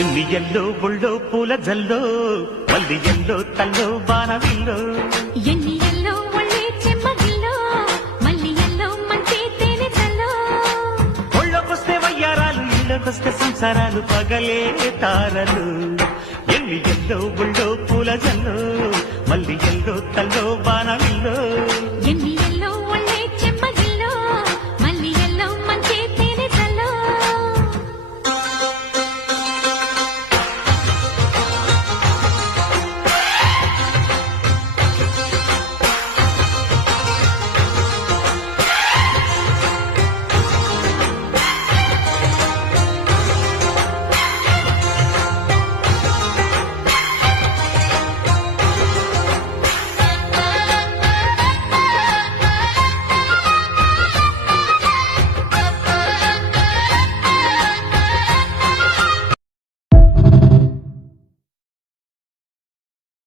ఎన్ని ఎల్లో బుళ్ళో పూల జల్లో మల్లి ఎల్లో తల్లో బాణవిల్లో ఎన్ని ఎల్లో ఒళ్ళే చెమ్మగిల్లో మల్లి ఎల్లో మంచి తేనె చల్లో ఒళ్ళొకొస్తే వయ్యారాలు ఇళ్ళకొస్తే సంసారాలు పగలే తారలు ఎన్ని ఎల్లో బుళ్ళో పూల జల్లో మల్లి ఎల్లో తల్లో బాణవిల్లో ఎన్ని